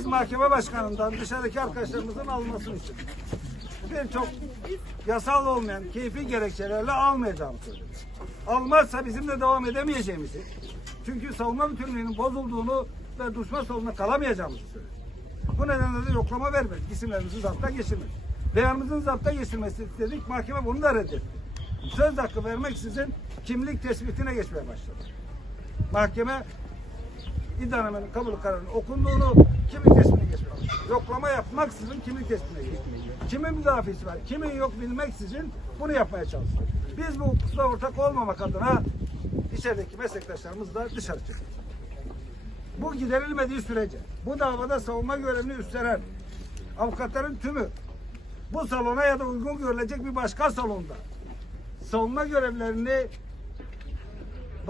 Biz mahkeme başkanından dışarıdaki arkadaşlarımızın almasını istedik. Birçok yasal olmayan keyfi gerekçelerle almayacağımızı söyledik. Almazsa bizim de devam edemeyeceğimizi, çünkü savunma bütünlüğünün bozulduğunu ve düşman soluna kalamayacağımızı söyledik. Bu nedenle de yoklama vermedik. İsimlerimizi zapta geçirmedik. Beyanımızın zapta geçirmesi istedik. Mahkeme bunu da reddetti. Söz hakkı vermeksizin kimlik tespitine geçmeye başladı. Mahkeme iddianamenin kabul kararının okunduğunu kimlik tespitine başladı. Yoklama yapmaksızın kimlik tespitine geçti. Kimin müdafisi var, kimin yok bilmeksizin bunu yapmaya çalıştık. Biz bu hukuksla ortak olmamak adına içerideki meslektaşlarımızla dışarı çıktık. Bu giderilmediği sürece bu davada savunma görevini üstlenen avukatların tümü bu salona ya da uygun görülecek bir başka salonda savunma görevlerini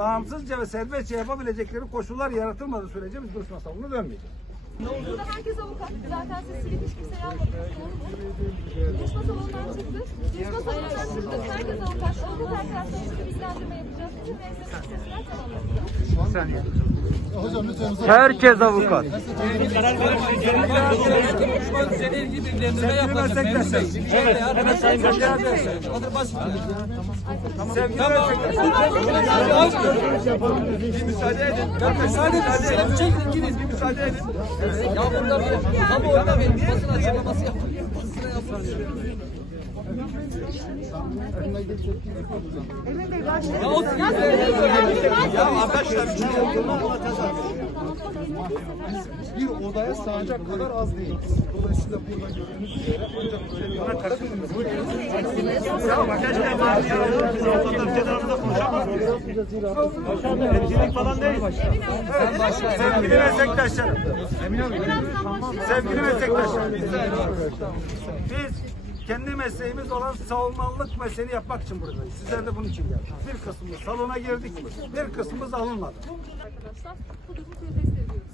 bağımsızca ve serbestçe yapabilecekleri koşullar yaratılmadığı sürece biz duruşma salonuna dönmeyeceğiz. Burada herkes avukat. Zaten siz sivil hiç. Doğru mu? Duruşma salonundan çıktık. Duruşma salonundan çıktık. Herkes avukat. Avukat arkadaşlarımızı bilgilendirme yapacağız. Bütün meslek sesler tamamlandı. Herkes avukat. Ya burada bir kamuoyuna bir basın açıklaması yapın. Basına yapın. Bir odaya sığacak kadar az değil. Dolayısıyla burada gördüğünüz üzere ancak böyle bir Sevgili meslektaşlarım. Sevgili meslektaşlarım. Biz kendi mesleğimiz olan savunmalık mesleğini yapmak için buradayız. Sizler de bunun için geldiniz. Bir kısmımız salona girdik, bir kısmımız alınmadı. Arkadaşlar bu durumu protesto ediyoruz.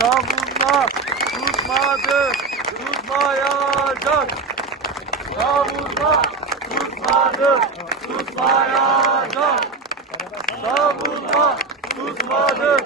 Savunma tutmadı, tutmayacak. Savunma tutmadı, tutmayacak. Savunma tutmadı,